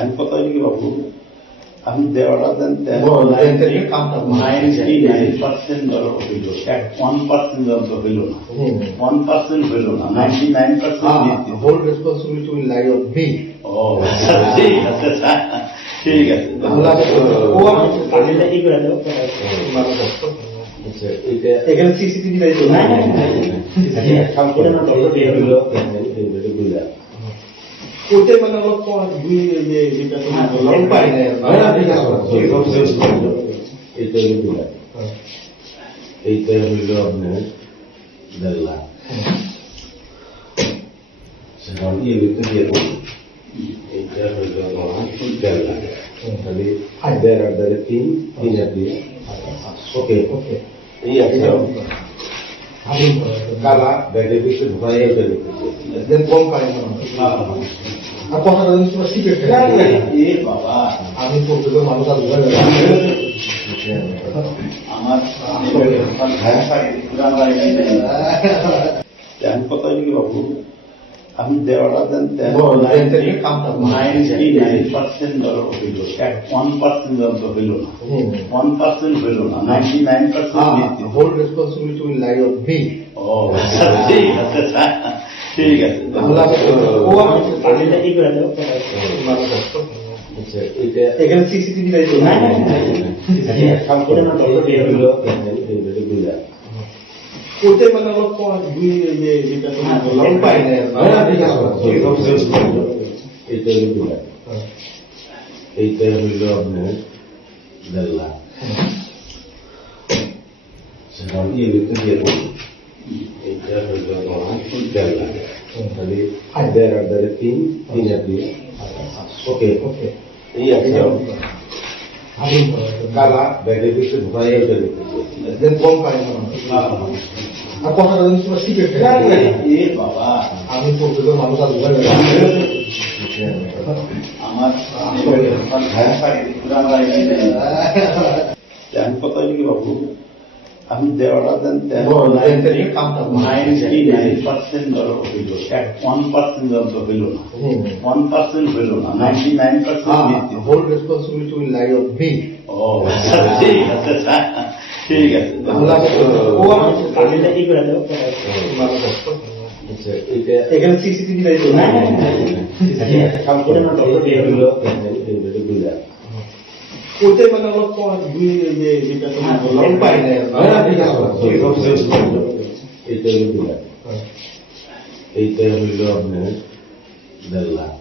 আমি কথা হইল কি বাবু, আমি দেওয়াটা দেন 99% ধরো হইল, 1% যন্ত্র হইল না, 1% হইল না, 99% whole responsibility will lie on me. ঠিক আছে, ঠিক আছে। এখানে সিসিটিভি নাই তো? ওইটাই মানে অলপ যেটা তোমার পাই না এইটা হইল আপনার 1.5 লাখ। সেখানে দিয়ে দেবো, এইটা হইল আমার 1.5 লাখ। খালি 1.5 3 দিয়ে ওকে ওকে। এই একটা কালা ব্যাগের ভিতরে ঢুকাই দেন কম পাই না। আর কথা বলেন তোমরা সিক্রেট বাবা আমি প্রত্যেক মানুষ আর আমার আমি কথা হইল কি বাবু, আমি দেওয়াটা দেন 99% ধরো হইল, 1% যন্ত্র হইল না, 1% হইল না, 99% whole responsibility will lie on me. ঠিক আছে, ঠিক আছে। এখানে সিসিটিভি নাই তো? ওইটাই মানে অলপ যেটা তোমার পাই না এইটা হইল আপনার 1.5 লাখ। সেখানে দিয়ে দেবো, এইটা হইল আমার 1.5 লাখ। খালি 1.5 3 দিয়ে ওকে ওকে। এই একটা কালা ব্যাগের ভিতরে ঢুকাই দেন কম পাই না। আর কথা বলেন তোমরা সিক্রেট বাবা আমি প্রত্যেক মানুষ আর আমার আমি কথা হইল কি বাবু, আমি দেওয়াটা দেন 99% ধরো হইল, 1% যন্ত্র হইল না, 1% হইল না, 99% whole responsibility will lie on me. ঠিক আছে, ঠিক আছে। এখানে সিসিটিভি নাই তো? ওইটাই মানে অলপ যেটা তোমার পাই না এইটা হইল আপনার 1.5 লাখ।